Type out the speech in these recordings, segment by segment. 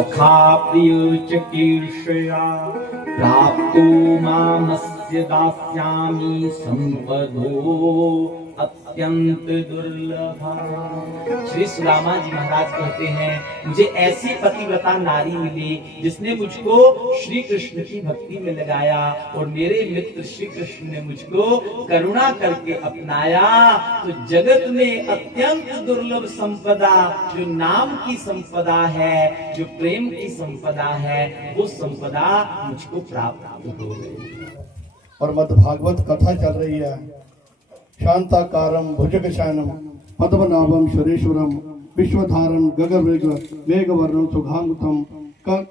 सखा प्रिय चिकीर्षया प्राप्तो मामस्य दास्यामि संपदो अत्यंत दुर्लभा। श्री सुदामा जी महाराज कहते हैं, मुझे ऐसी पतिव्रता नारी मिली जिसने मुझको श्री कृष्ण की भक्ति में लगाया और मेरे मित्र श्री कृष्ण ने मुझको करुणा करके अपनाया। तो जगत में अत्यंत दुर्लभ संपदा जो नाम की संपदा है, जो प्रेम की संपदा है, वो संपदा मुझको प्राप्त हो गई। और मद्भागवत कथा चल रही है। शांताकारं भुजगशयनं पद्मनाभं सुरेश्वरं विश्वधारं गगनवेग वेगवर्णं सुधांगतं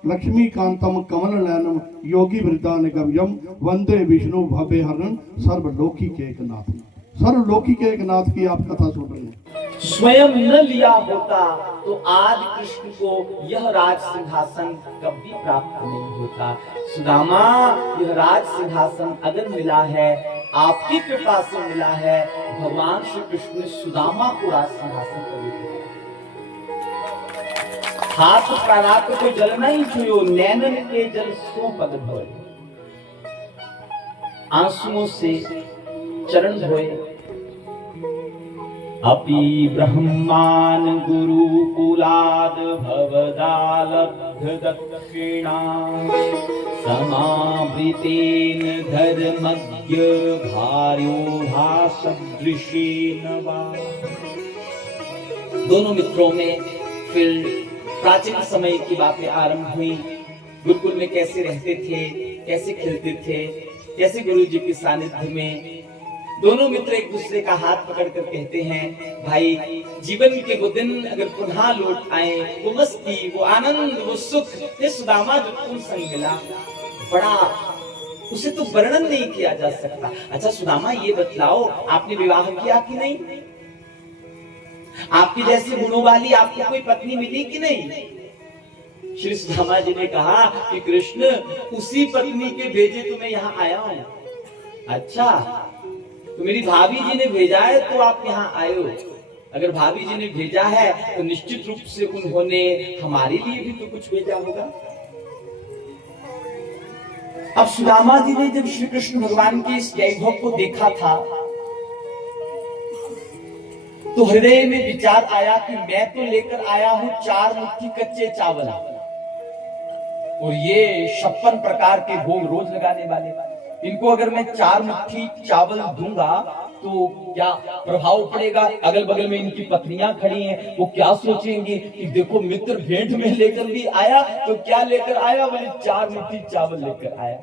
लक्ष्मीकांतं कमलनयनं योगी वृद्धानगम्यं वंदे विष्णु भवेहरं सर्वलोकिक एकनाथ। सर्वलोकिक एकनाथ की आप कथा सुन रहे हैं। स्वयं न लिया होता तो आज कृष्ण को यह राज सिंहासन कभी प्राप्त नहीं होता। सुदामा, यह राज सिंहासन अगर मिला है, आपकी कृपा से मिला है, भगवान श्री कृष्ण ने सुदामा को राज सिंहासन पर बिठाया। हाथ प्राणात को जल नहीं छुयो, नैनन के जल सो पद धोए, आंसुओं से चरण धोए। अपि ब्रह्मान गुरुकुलाद भवदालब्ध दक्षिणा समावृतेन धर्मज्ञ भार्योधा सदृशेन वा। दोनों मित्रों में फिर प्राचीन समय की बातें आरंभ हुई। गुरुकुल में कैसे रहते थे, कैसे खेलते थे, कैसे गुरु जी के सानिध्य में दोनों मित्र एक दूसरे का हाथ पकड़कर कहते हैं, भाई जीवन के वो दिन अगर पुनः लौट आए, वो मस्ती, वो आनंद, वो सुख, ये सुदामा जो तुम संग मिला, बड़ा, उसे तो वर्णन नहीं किया जा सकता। अच्छा सुदामा, ये बतलाओ आपने विवाह किया कि नहीं? आपकी जैसी गुणों वाली आपको कोई पत्नी मिली कि नहीं? श्री सुदामा जी ने कहा कि कृष्ण, उसी पत्नी के भेजे तो मैं यहाँ आया हूं। अच्छा, तो मेरी भाभी जी ने भेजा है तो आप यहाँ आए हो। अगर भाभी जी ने भेजा है तो निश्चित रूप से उन्होंने हमारे लिए भी तो कुछ भेजा होगा। अब सुदामा जी ने जब श्री कृष्ण भगवान के इस वैभव को देखा था तो हृदय में विचार आया कि मैं तो लेकर आया हूं 4 मुट्ठी कच्चे चावल और ये 56 प्रकार के भोग रोज लगाने वाले। इनको अगर मैं 4 मुट्ठी चावल दूंगा तो क्या प्रभाव पड़ेगा? अगल बगल में इनकी पत्नियां खड़ी हैं, वो क्या सोचेंगी कि देखो मित्र भेंट में लेकर भी आया, तो क्या लेकर आया? बोले 4 मुट्ठी चावल लेकर आया।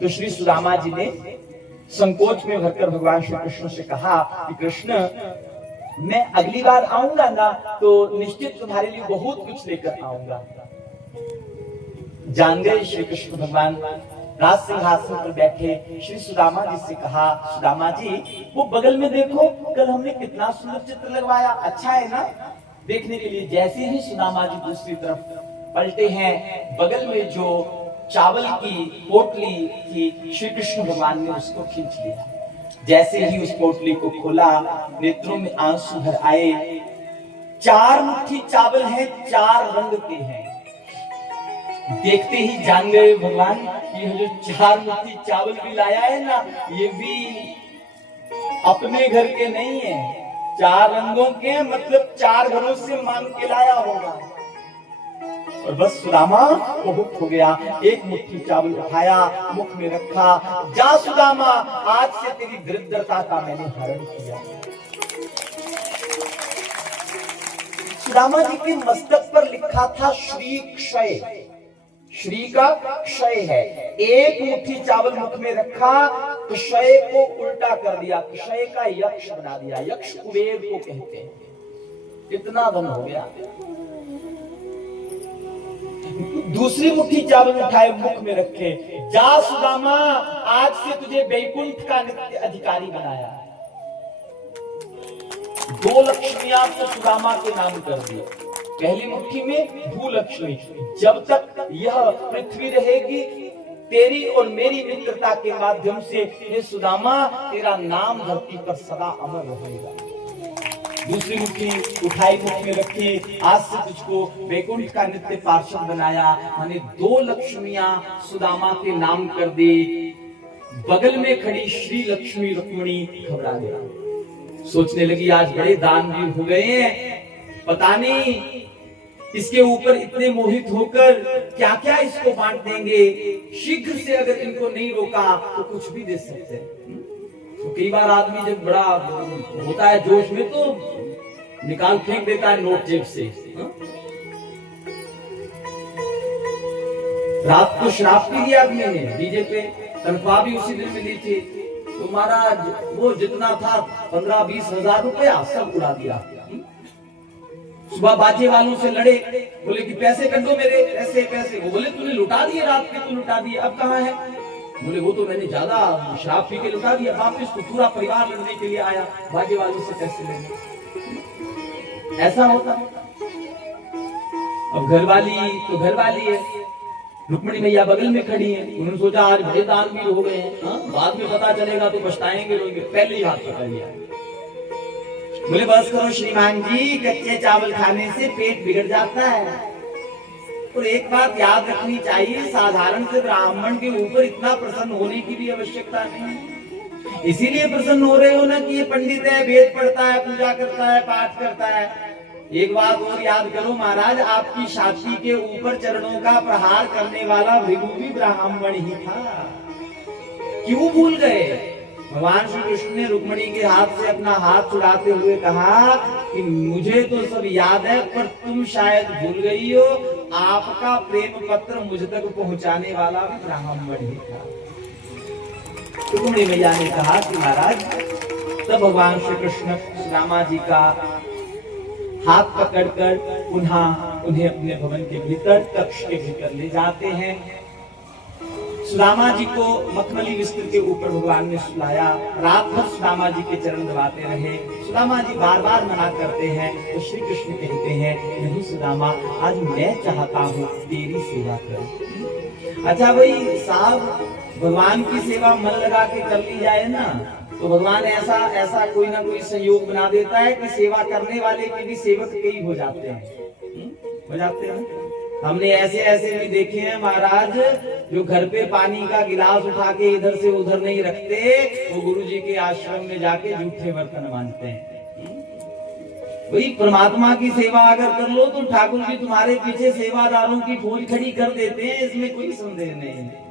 तो श्री सुदामा जी ने संकोच में भरकर भगवान श्री कृष्ण से कहा कि कृष्ण, मैं अगली बार आऊंगा ना तो निश्चित तुम्हारे लिए बहुत कुछ लेकर आऊंगा। जान गए श्री कृष्ण भगवान राज सिंहासन पर बैठे। श्री सुदामा जी से कहा, सुदामा जी वो बगल में देखो, कल हमने कितना सुंदर चित्र लगवाया, अच्छा है ना देखने के लिए। जैसे ही सुदामा जी दूसरी तरफ पलटे हैं, बगल में जो चावल की पोटली थी, श्री कृष्ण भगवान ने उसको खींच लिया। जैसे ही उस पोटली को खोला, नेत्रों में आंसू भर आए। 4 मुट्ठी चावल है, 4 रंग के हैं। देखते ही जान गए भगवान, ये जो 4 मुट्ठी चावल भी लाया है ना, ये भी अपने घर के नहीं है, 4 रंगों के, मतलब 4 घरों से मांग के लाया होगा। और बस सुदामा बहुत हो गया। एक मुट्ठी चावल उठाया, मुख में रखा, जा सुदामा, आज से तेरी दरिद्रता का मैंने हरण किया। सुदामा जी के मस्तक पर लिखा था श्री क्षय। श्री का क्षय है। एक मुट्ठी चावल मुख में रखा, क्षय को उल्टा कर दिया, क्षय का यक्ष बना दिया। यक्ष कुबेर को कहते हैं। इतना धन हो गया। दूसरी मुट्ठी चावल उठाए, मुख में रखे, जा सुदामा, आज से तुझे वैकुंठ का नित्य अधिकारी बनाया। 2 लक्ष्मियां तो सुदामा के नाम कर दी। पहली मुट्ठी में भूलक्ष्मी, जब तक यह पृथ्वी रहेगी तेरी और मेरी मित्रता के माध्यम से हे सुदामा, तेरा नाम धरती पर सदा अमर रहेगा। दूसरी मुट्ठी उठाई मुख में रखी, आज से तुझको वैकुंठ का नित्य पार्षद बनाया। मैंने 2 लक्ष्मियां सुदामा के नाम कर दी। बगल में खड़ी श्री लक्ष्मी रुक्मिणी घबरा गया, सोचने लगी आज बड़े दानवीर हो गए हैं, पता नहीं इसके ऊपर इतने मोहित होकर क्या क्या इसको बांट देंगे। शीघ्र से अगर इनको नहीं रोका तो कुछ भी दे सकते हैं। तो कई बार आदमी जब बड़ा होता है जोश में तो निकाल फेंक देता है नोट जेब से। रात को शराब पी लिया आदमी ने, डीजे पे तनख्वाह भी उसी दिन मिली थी, तो महाराज वो जितना था 15-20 हजार रुपया सब उड़ा दिया। सुबह बाजे वालों से लड़े, बोले कि पैसे कर दो मेरे, पैसे पैसे। वो बोले तूने लुटा दिए, रात के तो लुटा दिए, अब कहाँ है? बोले वो तो मैंने ज्यादा शराब पी के लुटा दिया, वापिस तो पूरा परिवार लड़ने के लिए आया बाजे वालों से पैसे लेने। ऐसा होता। अब घरवाली तो घरवाली है, रुक्मिणी मैया बगल में खड़ी है। उन्होंने सोचा आज बड़े दानवीर हो गए हैं, बाद में पता चलेगा तो पछताएंगे लोग, पहले ही हाथ पकड़ लिया। बोले बस करो श्रीमान जी, कच्चे चावल खाने से पेट बिगड़ जाता है। और एक बात याद रखनी चाहिए, साधारण से ब्राह्मण के ऊपर इतना प्रसन्न होने की भी आवश्यकता नहीं। इसीलिए प्रसन्न हो रहे हो ना कि ये पंडित है, वेद पढ़ता है, पूजा करता है, पाठ करता है। एक बात और याद करो महाराज, आपकी छाती के ऊपर चरणों का प्रहार करने वाला भृगु भी ब्राह्मण ही था। क्यों भूल गए? भगवान श्री कृष्ण ने रुक्मिणी के हाथ से अपना हाथ छुड़ाते हुए कहा कि मुझे तो सब याद है, पर तुम शायद भूल गई हो, आपका प्रेम पत्र मुझ तक पहुंचाने वाला भी ब्राह्मण ही था। रुक्मिणी मैया ने कहा कि महाराज, तब भगवान श्री कृष्ण सुदामा जी का हाथ पकड़कर पुनः उन्हें अपने भवन के भीतर, कक्ष के भीतर ले जाते हैं। सुदामा जी को मखमली बिस्तर के ऊपर भगवान ने सुलाया। रात भर सुदामा जी के चरण दबाते रहे। सुदामा जी बार बार मना करते हैं तो श्री कृष्ण कहते हैं, नहीं सुदामा, आज मैं चाहता हूँ तेरी सेवा करूं। अच्छा भाई साहब, भगवान की सेवा मन लगा के कर ली जाए ना, तो भगवान ऐसा कोई ना कोई संयोग बना देता है कि सेवा करने वाले के भी सेवक कई हो जाते हैं। हो जाते हैं। हमने ऐसे भी देखे हैं महाराज, जो घर पे पानी का गिलास उठा के इधर से उधर नहीं रखते, वो गुरु जी के आश्रम में जाके जूठे बर्तन मानते हैं। वही परमात्मा की सेवा अगर कर लो तो ठाकुर जी तुम्हारे पीछे सेवादारों की फौज खड़ी कर देते हैं, इसमें कोई संदेह नहीं है।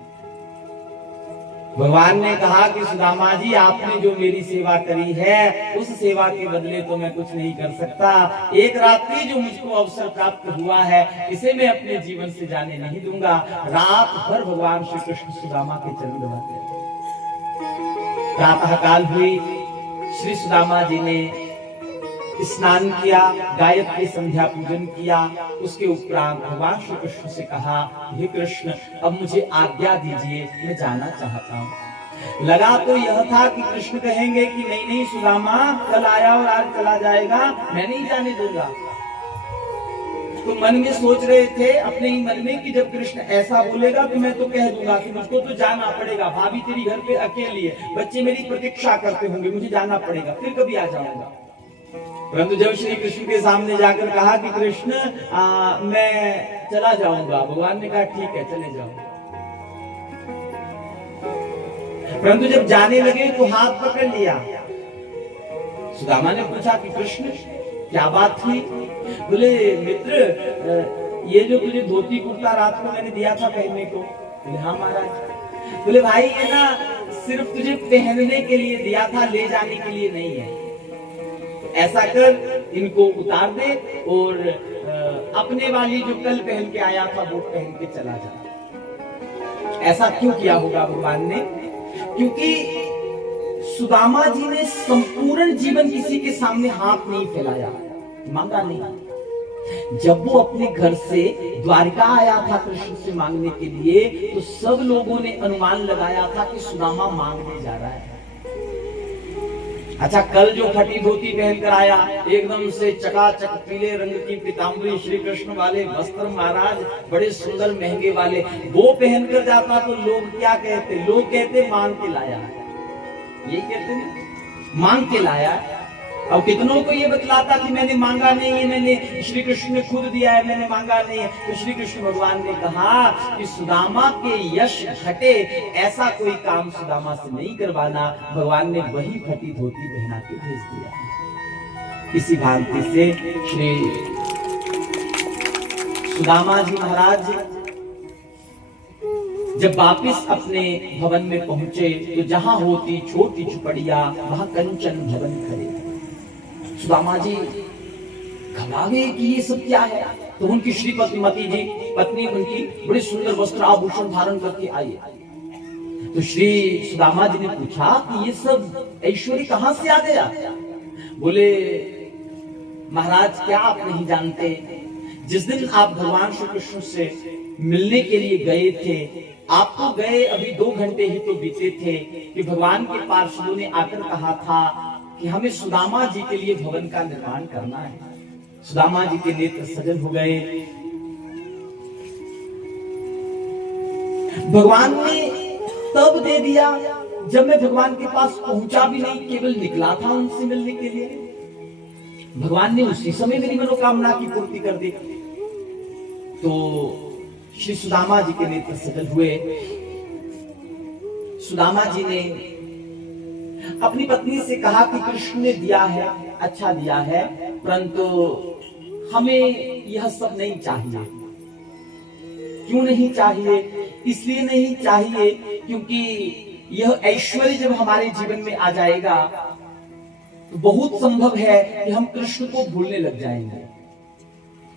भगवान ने कहा कि सुदामा जी, आपने जो मेरी सेवा करी है, उस सेवा के बदले तो मैं कुछ नहीं कर सकता। एक रात्रि जो मुझको अवसर प्राप्त हुआ है, इसे मैं अपने जीवन से जाने नहीं दूंगा। रात भर भगवान श्री कृष्ण सुदामा के चरण दबाते। प्रातः काल हुई, श्री सुदामा जी ने स्नान किया, गायत्री संध्या पूजन किया। उसके उपरांत भगवान श्री कृष्ण से कहा, हे कृष्ण, अब मुझे आज्ञा दीजिए, मैं जाना चाहता हूँ। लगा तो यह था कि कृष्ण कहेंगे कि नहीं नहीं सुदामा, कल आया और आज चला जाएगा, मैं नहीं जाने दूंगा। तो मन में सोच रहे थे अपने ही मन में कि जब कृष्ण ऐसा बोलेगा तो मैं तो कह दूंगा कि मुझको तो जाना पड़ेगा, भाभी तेरी घर पे अकेली है, बच्चे मेरी प्रतीक्षा करते होंगे, मुझे जाना पड़ेगा, फिर कभी आ जाऊंगा। परंतु जब श्री कृष्ण के सामने जाकर कहा कि कृष्ण मैं चला जाऊंगा, भगवान ने कहा ठीक है चले जाओ। परंतु जब जाने लगे तो हाथ पकड़ लिया। सुदामा ने पूछा कि कृष्ण क्या बात थी? बोले मित्र, ये जो तुझे धोती कुर्ता रात को मैंने दिया था पहनने को। बोले हाँ महाराज। बोले भाई ये ना सिर्फ तुझे पहनने के लिए दिया था, ले जाने के लिए नहीं है। ऐसा कर, इनको उतार दे और अपने वाली जो कल पहन के आया था वो पहन के चला जा। ऐसा क्यों किया होगा भगवान ने? क्योंकि सुदामा जी ने संपूर्ण जीवन किसी के सामने हाथ नहीं फैलाया, मांगा नहीं। जब वो अपने घर से द्वारिका आया था कृष्ण से मांगने के लिए, तो सब लोगों ने अनुमान लगाया था कि सुदामा मांगने जा रहा है। अच्छा, कल जो फटी धोती पहनकर आया, एकदम से चकाचक पीले रंग की पीताम्बरी श्री कृष्ण वाले वस्त्र महाराज, बड़े सुंदर महंगे वाले, वो पहनकर जाता तो लोग क्या कहते? लोग कहते मांग के लाया। यही कहते नहीं, मांग के लाया। अब कितनों को ये बतलाता कि मैंने मांगा नहीं है, मैंने श्री कृष्ण ने खुद दिया है, मैंने मांगा नहीं है। तो श्री कृष्ण भगवान ने कहा कि सुदामा के यश घटे ऐसा कोई काम सुदामा से नहीं करवाना। भगवान ने वही फटी धोती पहना के भेज दिया। इसी भांति से श्री सुदामा जी महाराज जब वापिस अपने भवन में पहुंचे तो जहां होती छोटी झुपड़िया वहां कंचन भवन खड़े। सुदामा जी घबरा गए कि ये सब क्या है। तो उनकी श्री पद्मावती जी पत्नी उनकी बड़े सुंदर वस्त्र आभूषण धारण करके आई। तो श्री सुदामा जी ने पूछा कि ये सब ऐश्वर्य कहां से आ गया। बोले महाराज क्या आप नहीं जानते, जिस दिन आप भगवान श्री कृष्ण से मिलने के लिए गए थे, आप तो गए अभी 2 घंटे ही तो बीते थे कि भगवान के पार्षदों ने आकर कहा था कि हमें सुदामा जी के लिए भवन का निर्माण करना है। सुदामा जी के नेत्र सजल हो गए। भगवान ने तब दे दिया जब मैं भगवान के पास पहुंचा भी नहीं, केवल निकला था उनसे मिलने के लिए। भगवान ने उसी समय मेरी मनोकामना की पूर्ति कर दी। तो श्री सुदामा जी के नेत्र सजल हुए। सुदामा जी ने अपनी पत्नी से कहा कि कृष्ण ने दिया है, अच्छा दिया है, परंतु हमें यह सब नहीं चाहिए। क्यों नहीं चाहिए? इसलिए नहीं चाहिए क्योंकि यह ऐश्वर्य जब हमारे जीवन में आ जाएगा तो बहुत संभव है कि हम कृष्ण को भूलने लग जाएंगे।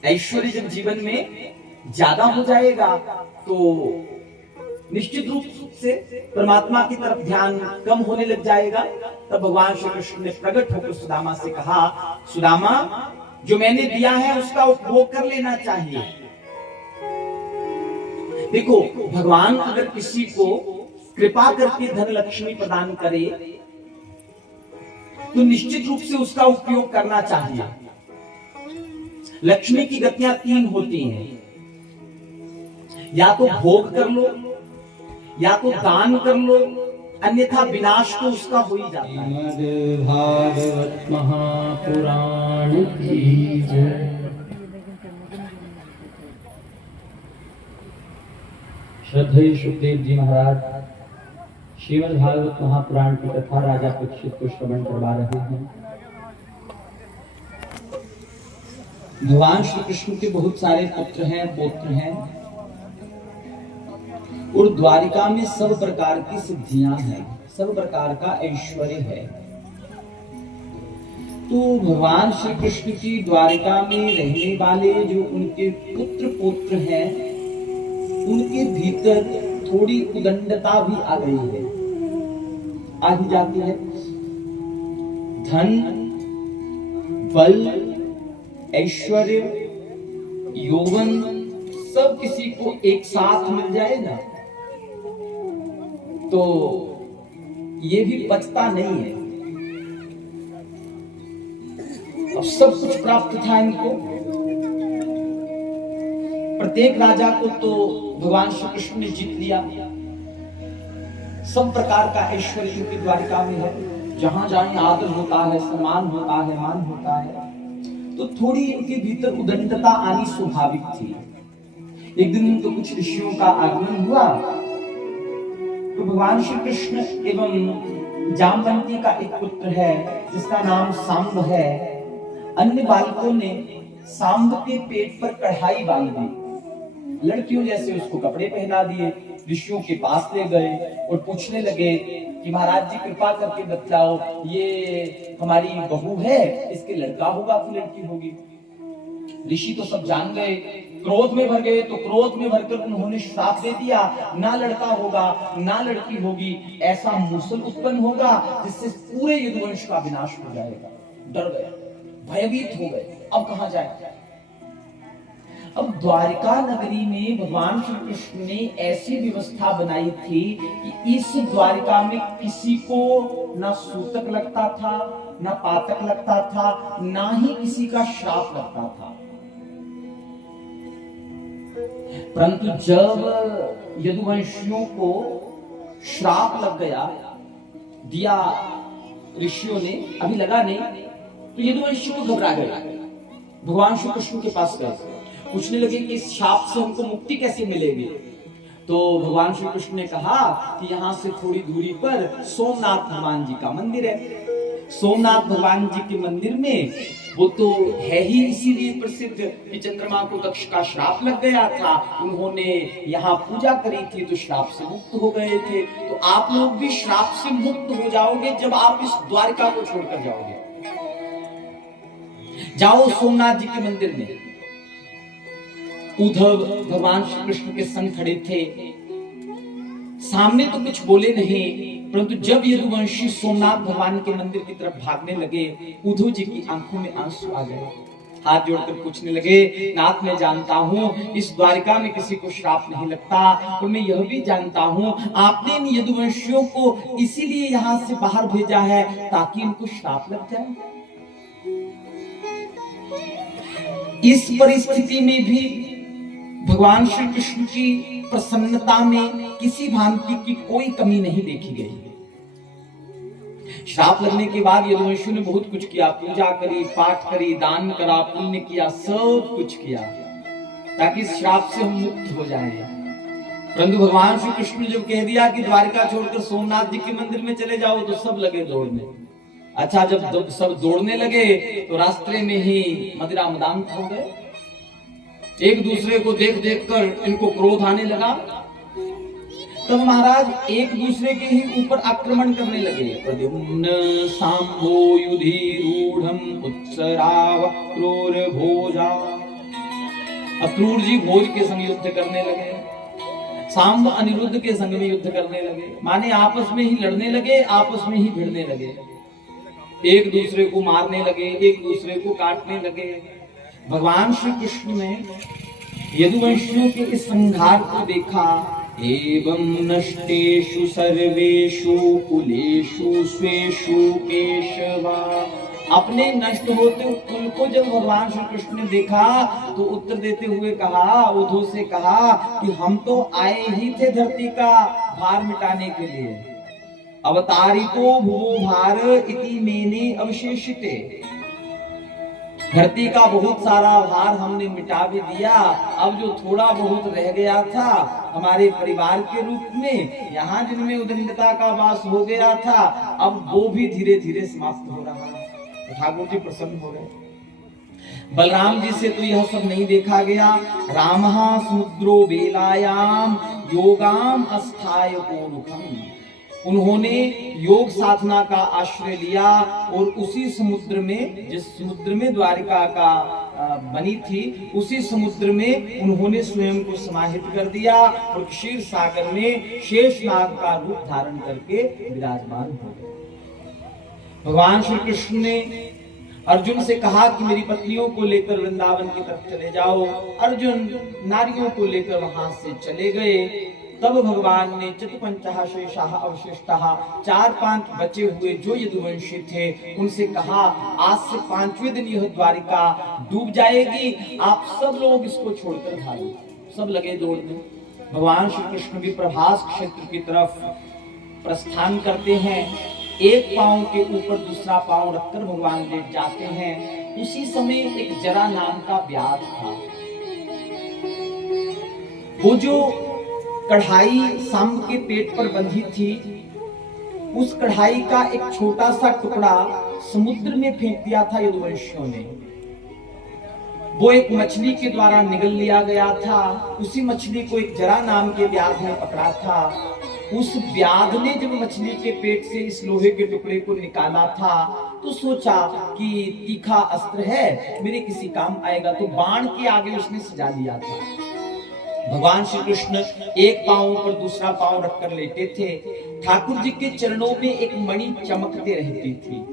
ऐश्वर्य जब जीवन में ज्यादा हो जाएगा तो निश्चित रूप से परमात्मा की तरफ ध्यान कम होने लग जाएगा। तब भगवान श्री कृष्ण ने प्रकट होकर सुदामा से कहा, सुदामा जो मैंने दिया है उसका उपभोग कर लेना चाहिए। देखो भगवान अगर किसी को कृपा करके धन लक्ष्मी प्रदान करे तो निश्चित रूप से उसका उपयोग करना चाहिए। लक्ष्मी की गतियां 3 होती हैं, या तो भोग कर लो, या तो दान कर लो, अन्यथा विनाश तो उसका हो ही जाता है। भागवत महापुराण की जय। श्रद्धेय सुखदेव जी महाराज श्रीमद् भागवत महापुराण की कथा राजा परीक्षित को श्रवण करवा रहे हैं। भगवान श्री कृष्ण के बहुत सारे पुत्र हैं, पौत्र हैं और द्वारिका में सब प्रकार की सिद्धियां हैं, सब प्रकार का ऐश्वर्य है। तो भगवान श्री कृष्ण की द्वारिका में रहने वाले जो उनके पुत्र पौत्र हैं, उनके भीतर थोड़ी उदंडता भी आ गई है, आ ही जाती है। धन, बल, ऐश्वर्य, यौवन सब किसी को एक साथ मिल जाए ना तो ये भी पचता नहीं है। अब सब कुछ प्राप्त था इनको। प्रत्येक राजा को तो भगवान श्री कृष्ण ने जीत लिया। सब प्रकार का ऐश्वर्य इनकी द्वारिका में है, जहां जाए आदर होता है, सम्मान होता है, मान होता है। तो थोड़ी इनके भीतर उदंडता आनी स्वाभाविक थी। एक दिन तो कुछ ऋषियों का आगमन हुआ तो भगवान श्री कृष्ण एवं जामवंती का एक पुत्र है जिसका नाम सांब है। अन्य बालकों ने सांब के पेट पर कढ़ाई बांध दी, लड़कियों जैसे उसको कपड़े पहना दिए, ऋषियों के पास ले गए और पूछने लगे कि महाराज जी कृपा करके बतलाओ, ये हमारी बहू है, इसके लड़का होगा कि लड़की होगी। ऋषि तो सब जान गए, क्रोध में भर गए। तो क्रोध में भरकर उन्होंने श्राप दे दिया, ना लड़का होगा ना लड़की होगी, ऐसा मूसल उत्पन्न होगा जिससे पूरे यदुवंश का विनाश हो जाएगा। डर गए, भयभीत हो गए, अब कहां जाए। अब द्वारिका नगरी में भगवान श्री कृष्ण ने ऐसी व्यवस्था बनाई थी कि इस द्वारिका में किसी को ना सूतक लगता था, ना पातक लगता था, ना ही किसी का श्राप लगता था। परंतु जब यदुवंशियों को श्राप लग गया, दिया ऋषियों ने, अभी लगा नहीं, तो यदुवंशी को घबरा गया, भगवान श्री कृष्ण के पास गए, पूछने लगे कि इस शाप से हमको मुक्ति कैसे मिलेगी। तो भगवान श्री कृष्ण ने कहा कि यहाँ से थोड़ी दूरी पर सोमनाथ भगवान जी का मंदिर है। सोमनाथ भगवान जी के मंदिर में वो तो है ही इसीलिए प्रसिद्ध कि चंद्रमा को दक्ष का श्राप लग गया था, उन्होंने यहाँ पूजा करी थी तो श्राप से मुक्त हो गए थे। तो आप लोग भी श्राप से मुक्त हो जाओगे जब आप इस द्वारिका को छोड़कर जाओगे। जाओ सोमनाथ जी के मंदिर में। उद्धव भगवान श्री कृष्ण के संग खड़े थे, सामने तो कुछ बोले नहीं, परंतु जब यदुवंशी सोमनाथ भगवान के मंदिर की तरफ भागने लगे, उद्धव जी की आंखों में आंसू आ गए। हाथ जोड़कर पूछने लगे, नाथ मैं जानता हूँ इस द्वारिका में किसी को श्राप नहीं लगता, और मैं यह भी जानता हूँ आपने इन यदुवंशियों को इसीलिए यहाँ से बाहर भेजा है ताकि इनको श्राप लग जाए। इस परिस्थिति में भी भगवान श्री कृष्ण की प्रसन्नता में किसी भांति की कोई कमी नहीं देखी गई। श्राप लगने के बाद यदुवंशियों ने बहुत कुछ किया, पूजा करी, पाठ करी, दान करा, पुण्य किया, सब कुछ किया ताकि इस श्राप से हम मुक्त हो जाएं। परंतु भगवान श्री कृष्ण ने जब कह दिया कि द्वारिका छोड़कर सोमनाथ जी के मंदिर में चले जाओ, तो सब लगे दौड़ने। अच्छा, जब सब दौड़ने लगे तो रास्ते में ही मदिरा मदान हो गए। एक दूसरे को देख देख कर इनको क्रोध आने लगा। तब महाराज एक दूसरे के ही ऊपर आक्रमण करने लगे। प्रद्युम्न सांबो युधि रूढ़म उत्सरावक्रूर भोजा। अक्रूर जी भोज के संग युद्ध करने लगे, सांब अनिरुद्ध के संग में युद्ध करने लगे, माने आपस में ही लड़ने लगे, आपस में ही भिड़ने लगे, एक दूसरे को मारने लगे, एक दूसरे को काटने लगे। भगवान श्री कृष्ण ने यदुवंशियों के इस संहार को देखा। एवं नष्टेषु सर्वेषु कुलेषु स्वेषु केशवा। अपने नष्ट होते कुल को जब भगवान श्री कृष्ण ने देखा तो उत्तर देते हुए कहा, उद्धव से कहा कि हम तो आए ही थे धरती का भार मिटाने के लिए। अवतारितो भुवो भार इति मेने अवशेषिते। धरती का बहुत सारा भार हमने मिटा भी दिया, अब जो थोड़ा बहुत रह गया था हमारे परिवार के रूप में, यहाँ जिनमें उदंडता का वास हो गया था, अब वो भी धीरे धीरे समाप्त हो रहा है। तो ठाकुर जी प्रसन्न हो गए। बलराम जी से तो यह सब नहीं देखा गया। रामः समुद्रो बेलायाम योगाम अस्थाय कोनुखम। उन्होंने योग साधना का आश्रय लिया और उसी समुद्र में, जिस समुद्र में द्वारिका का बनी थी, उसी समुद्र में उन्होंने स्वयं को समाहित कर दिया और क्षीर सागर में शेषनाग का रूप धारण करके विराजमान हो गए। भगवान श्री कृष्ण ने अर्जुन से कहा कि मेरी पत्नियों को लेकर वृंदावन की तरफ चले जाओ। अर्जुन नारियों को लेकर वहां से चले गए। तब भगवान ने चतुपंचः शेषाः अवशिष्टाः, 4-5 बचे हुए जो यदुवंशी थे उनसे कहा, आज से 5वें दिन यह द्वारिका डूब जाएगी, आप सब लोग इसको छोड़कर भागो। सब लगे दौड़ने। भगवान श्री कृष्ण भी प्रभास क्षेत्र की तरफ प्रस्थान करते हैं। एक पांव के ऊपर दूसरा पांव रखकर भगवान लेट जाते हैं। उसी समय एक जरा नाम का व्याध था। वो जो कढ़ाई सांब के पेट पर बंधी थी, उस कढ़ाई का एक छोटा सा टुकड़ा समुद्र में फेंक दिया था यदुवंशियों ने। वो एक मछली के द्वारा निगल लिया गया था। उसी मछली को एक जरा नाम के व्याध ने पकड़ा था। उस व्याध ने जब मछली के पेट से इस लोहे के टुकड़े को निकाला था तो सोचा कि तीखा अस्त्र है, मेरे किसी काम आएगा, तो बाण के आगे उसने सजा लिया था। भगवान श्री कृष्ण एक पांव पर दूसरा पांव रखकर लेटे थे। ठाकुर जी के चरणों में एक मणि चमकते रहती थी।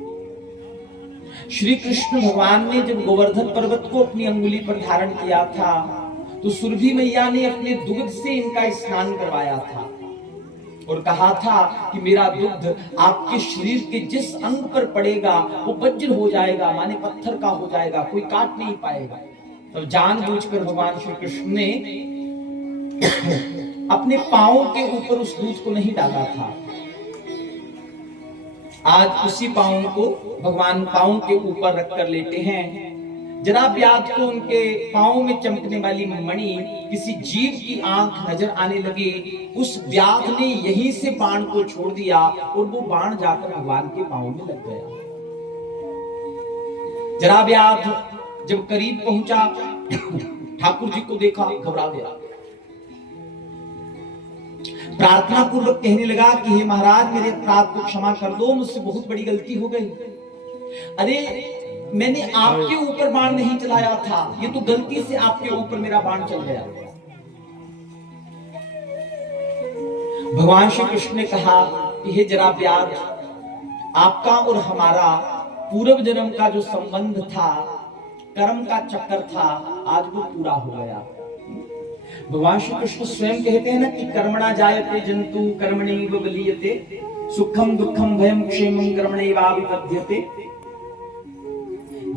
श्री कृष्ण भगवान ने जब गोवर्धन पर्वत को अपनी अंगुली पर धारण किया था तो सुरभि मैया ने अपने दुग्ध से इनका स्नान करवाया था और कहा था कि मेरा दुग्ध आपके शरीर के जिस अंग पर पड़ेगा वो वज्र हो जाएगा, माने पत्थर का हो जाएगा, कोई काट नहीं पाएगा। तब जानबूझकर भगवान श्री कृष्ण ने अपने पांवों के ऊपर उस दूध को नहीं डाला था। आज उसी पाँव को भगवान पाँव के ऊपर रखकर लेटे हैं। जरा व्याध को उनके पाँव में चमकने वाली मणि किसी जीव की आंख नजर आने लगे। उस व्याध ने यहीं से बाण को छोड़ दिया और वो बाण जाकर भगवान के पाँव में लग गया। जरा व्याध जब करीब पहुंचा, ठाकुर जी को देखा, घबरा गया। प्रार्थना पूर्वक कहने लगा कि हे महाराज, मेरे अपराध को क्षमा कर दो, मुझसे बहुत बड़ी गलती हो गई। अरे मैंने आपके ऊपर बाण नहीं चलाया था, ये तो गलती से आपके ऊपर मेरा बाण चल गया। भगवान श्री कृष्ण ने कहा कि हे जरा व्याध, आपका और हमारा पूर्व जन्म का जो संबंध था, कर्म का चक्कर था, आज वो पूरा हो गया। भगवान श्री कृष्ण स्वयं कहते हैं ना कि कर्मणा जायते जंतु कर्मणैव बलीयते, सुखम दुखम भयम क्षेमम कर्मणैवाभिपद्यते।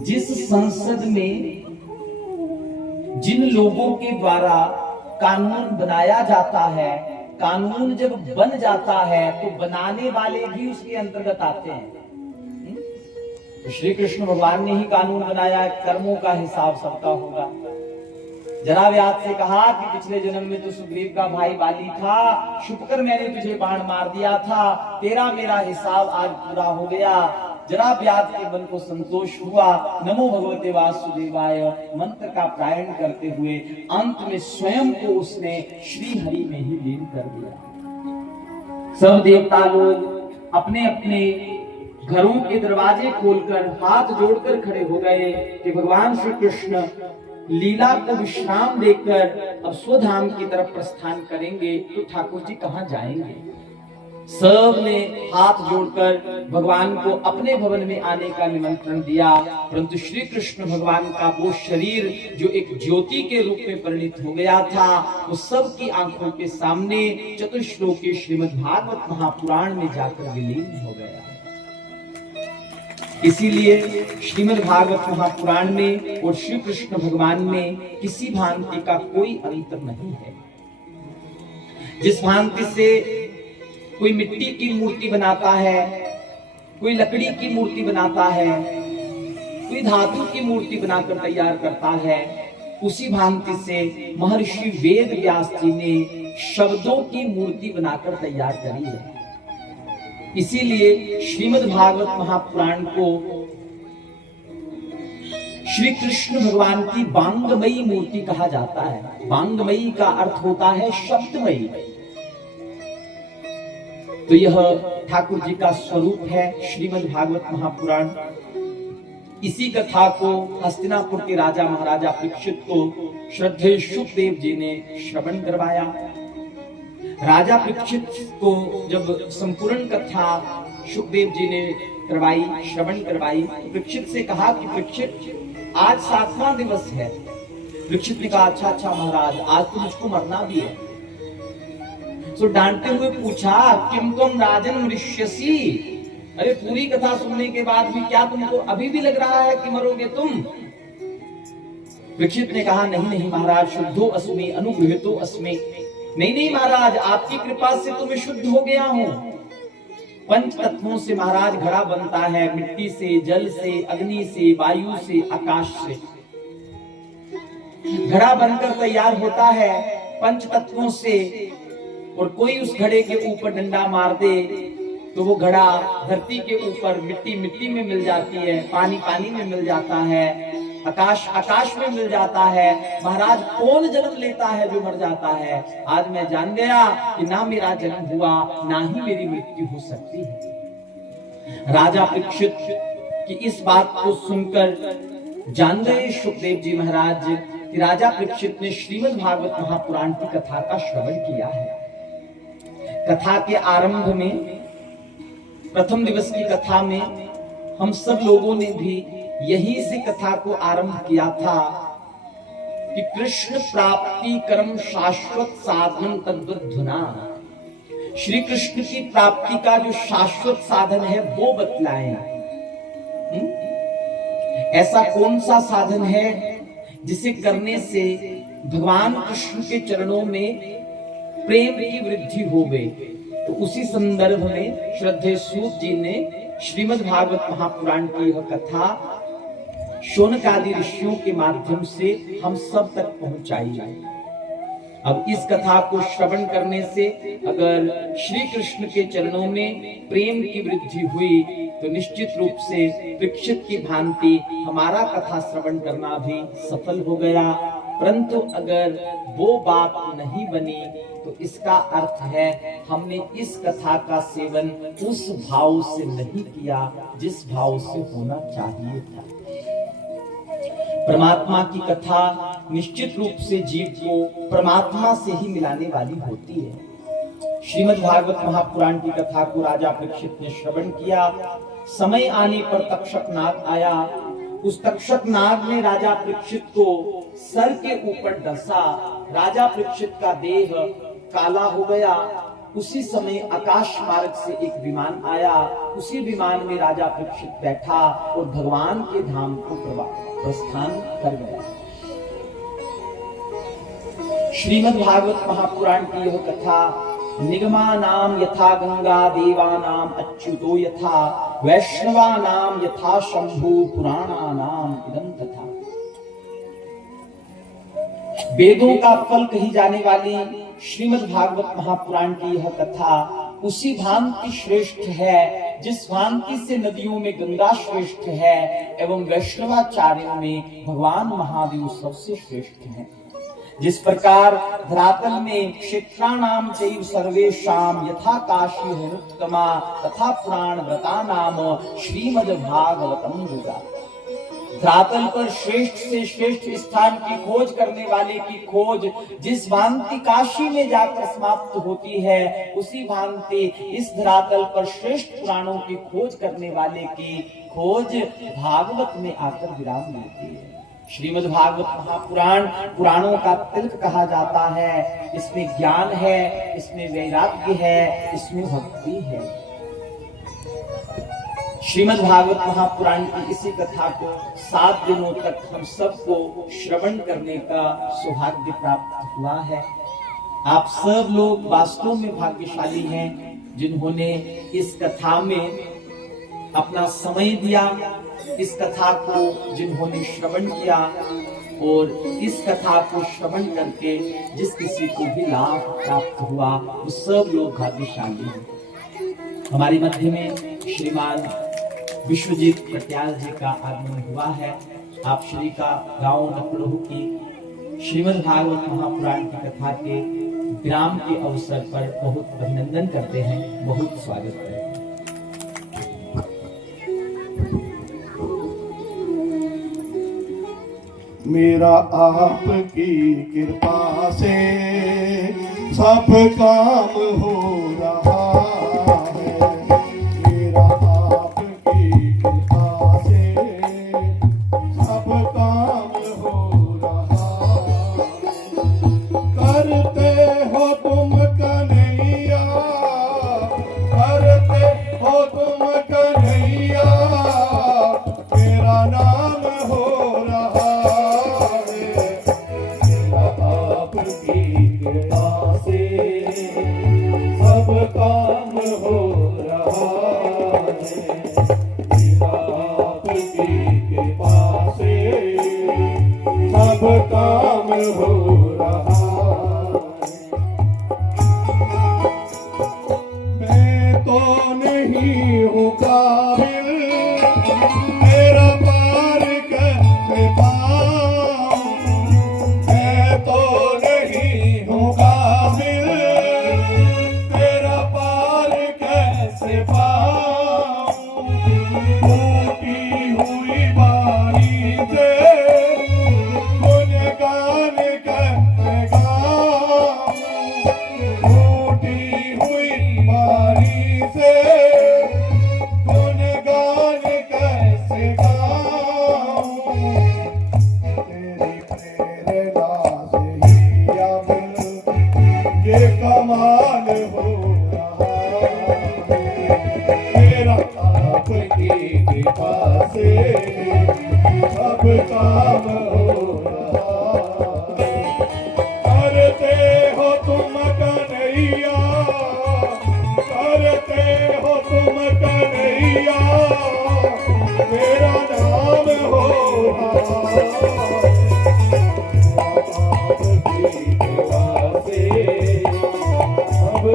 जिस संसद में जिन लोगों के द्वारा कानून बनाया जाता है, कानून जब बन जाता है तो बनाने वाले भी उसके अंतर्गत आते हैं। तो श्री कृष्ण भगवान ने ही कानून बनाया, कर्मों का हिसाब सबका होगा। जरा व्याध से कहा कि पिछले जन्म में तो सुग्रीव का भाई बाली था, शुक्र मैंने तुझे बाण मार दिया था, तेरा मेरा हिसाब आज पूरा हो गया। जरा व्याध के मन को संतोष हुआ। नमो भगवते वासुदेवाय मंत्र का पारायण करते हुए अंत में स्वयं को उसने श्री हरि में ही लीन कर दिया। सब देवता लोग अपने अपने घरों के दरवाजे खोलकर हाथ जोड़कर खड़े हो गए कि भगवान श्री कृष्ण लीला को विश्राम देकर अब स्वधाम की तरफ प्रस्थान करेंगे, तो ठाकुर जी कहां जाएंगे। सब ने हाथ जोड़कर भगवान को अपने भवन में आने का निमंत्रण दिया, परंतु श्री कृष्ण भगवान का वो शरीर जो एक ज्योति के रूप में परिणित हो गया था, वो सबकी आंखों के सामने चतुश्लोकी श्रीमद् भागवत महापुराण में जाकर विलीन हो गया। इसीलिए श्रीमद् भागवत महापुराण में और श्री कृष्ण भगवान में किसी भांति का कोई अंतर नहीं है। जिस भांति से कोई मिट्टी की मूर्ति बनाता है, कोई लकड़ी की मूर्ति बनाता है, कोई धातु की मूर्ति बनाकर तैयार करता है, उसी भांति से महर्षि वेद व्यास जी ने शब्दों की मूर्ति बनाकर तैयार करी है। इसीलिए श्रीमद् भागवत महापुराण को श्री कृष्ण भगवान की बांगमयी मूर्ति कहा जाता है। बांगमयी का अर्थ होता है शब्दमयी। तो यह ठाकुर जी का स्वरूप है श्रीमद् भागवत महापुराण। इसी कथा को हस्तिनापुर के राजा महाराजा परीक्षित को श्रद्धेय सुखदेव जी ने श्रवण करवाया। राजा परीक्षित को जब संपूर्ण कथा सुखदेव जी ने करवाई, श्रवण करवाई, परीक्षित से कहा कि परीक्षित आज 7वां दिवस है। परीक्षित ने कहा अच्छा महाराज, आज तो मुझको मरना भी है। तो डांटते हुए पूछा किम तुम राजन मृष्यसी, अरे पूरी कथा सुनने के बाद भी क्या तुमको अभी भी लग रहा है कि मरोगे तुम। परीक्षित ने कहा नहीं महाराज, शुद्धो अस्मि अनुगृहीतो अस्मि। नहीं महाराज, आपकी कृपा से तो मैं शुद्ध हो गया हूं। पंच तत्वों से महाराज घड़ा बनता है, मिट्टी से, जल से, अग्नि से, वायु से, आकाश से घड़ा बनकर तैयार होता है पंच तत्वों से। और कोई उस घड़े के ऊपर डंडा मार दे तो वो घड़ा धरती के ऊपर, मिट्टी मिट्टी में मिल जाती है, पानी पानी में मिल जाता है, आकाश आकाश में मिल जाता है। महाराज कौन जन्म लेता है जो मर जाता है। आज मैं जान गया कि ना मेरा जन्म हुआ ना ही मेरी मृत्यु हो सकती है। राजा परीक्षित की इस बात को सुनकर जान गए सुखदेव जी महाराज कि राजा परीक्षित ने श्रीमद् भागवत महापुराण की कथा का श्रवण किया है। कथा के आरंभ में, प्रथम दिवस की कथा में हम सब लोगों ने भी यही से कथा को आरंभ किया था कि कृष्ण प्राप्ति कर्म शाश्वत साधन तद्वद्धुना। श्री कृष्ण की प्राप्ति का जो शाश्वत साधन है वो बतलाएं। ऐसा कौन सा साधन है जिसे करने से भगवान कृष्ण के चरणों में प्रेम की वृद्धि हो गई। तो उसी संदर्भ में श्रद्धेय सूत जी ने श्रीमद् भागवत महापुराण की यह कथा शौनक आदि ऋषियों के माध्यम से हम सब तक पहुंचाई जाए। अब इस कथा को श्रवण करने से अगर श्री कृष्ण के चरणों में प्रेम की वृद्धि हुई तो निश्चित रूप से परीक्षित की भांति हमारा कथा श्रवण करना भी सफल हो गया। परंतु अगर वो बात नहीं बनी तो इसका अर्थ है हमने इस कथा का सेवन उस भाव से नहीं किया जिस भाव से होना चाहिए था। परमात्मा की कथा निश्चित रूप से जीव को परमात्मा से ही मिलाने वाली होती है। श्रीमद् भागवत महापुराण की कथा को राजा परीक्षित ने श्रवण किया। समय आने पर तक्षक नाग आया। उस तक्षक नाग ने राजा परीक्षित को सर के ऊपर डसा। राजा परीक्षित का देह काला हो गया। उसी समय आकाश मार्ग से एक विमान आया। उसी विमान में राजा परीक्षित बैठा और भगवान के धाम को प्रस्थान कर गया। श्रीमद् भागवत महापुराण की यह कथा निगमा नाम यथा गंगा देवा नाम अच्युतो यथा वैष्णवा नाम यथा शंभु पुराणा नाम इदं तथा। वेदों का फल कही जाने वाली श्रीमद् भागवत महापुराण की यह कथा उसी भांति श्रेष्ठ है जिस भांति से नदियों में गंगा श्रेष्ठ है एवं वैष्णवाचार्यों में भगवान महादेव सबसे श्रेष्ठ हैं। जिस प्रकार धरातल में क्षेत्राणाम चैव सर्वेषां यथा काशी हरितमा तथा पुराण व्रता नाम श्रीमद् भागवतम युगा। धरातल पर श्रेष्ठ से श्रेष्ठ स्थान की खोज करने वाले की खोज जिस भांति काशी में जाकर समाप्त होती है उसी भांति इस धरातल पर श्रेष्ठ पुराणों की खोज करने वाले की खोज भागवत में आकर विराम लेती है। श्रीमद् भागवत महापुराण पुराणों का तिलक कहा जाता है। इसमें ज्ञान है, इसमें वैराग्य है, इसमें भक्ति है। श्रीमद् भागवत महापुराण की इसी कथा को 7 दिनों तक हम सबको श्रवण करने का सौभाग्य प्राप्त हुआ है। आप सब लोग वास्तव में भाग्यशाली हैं जिन्होंने इस कथा में अपना समय दिया, इस कथा को जिन्होंने श्रवण किया और इस कथा को श्रवण करके जिस किसी को भी लाभ प्राप्त हुआ वो सब लोग भाग्यशाली हैं। हमारे मध्य में श्रीमान विश्वजीत पटियाल जी का आगमन हुआ है। आप श्री का गांव नकड़ोह की श्रीमद् भागवत महापुराण की कथा के विराम के अवसर पर बहुत अभिनंदन करते हैं, बहुत स्वागत करते हैं। मेरा आपकी कृपा से सब काम हो रहा है। मेरा आपकी कृपा से सब काम हो रहा है। करते हो तुम कन्हैया, करते हो तुम कन्हैया, मेरा नाम हो रहा आपकी कृपा से सब काम हो रहा है। आपकी कृपा से सब काम हो रहा है। मैं तो नहीं हूँ काबिल मेरा पार कैसे पाऊं, मैं तो नहीं हूँ काबिल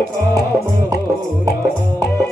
काम हो रहा।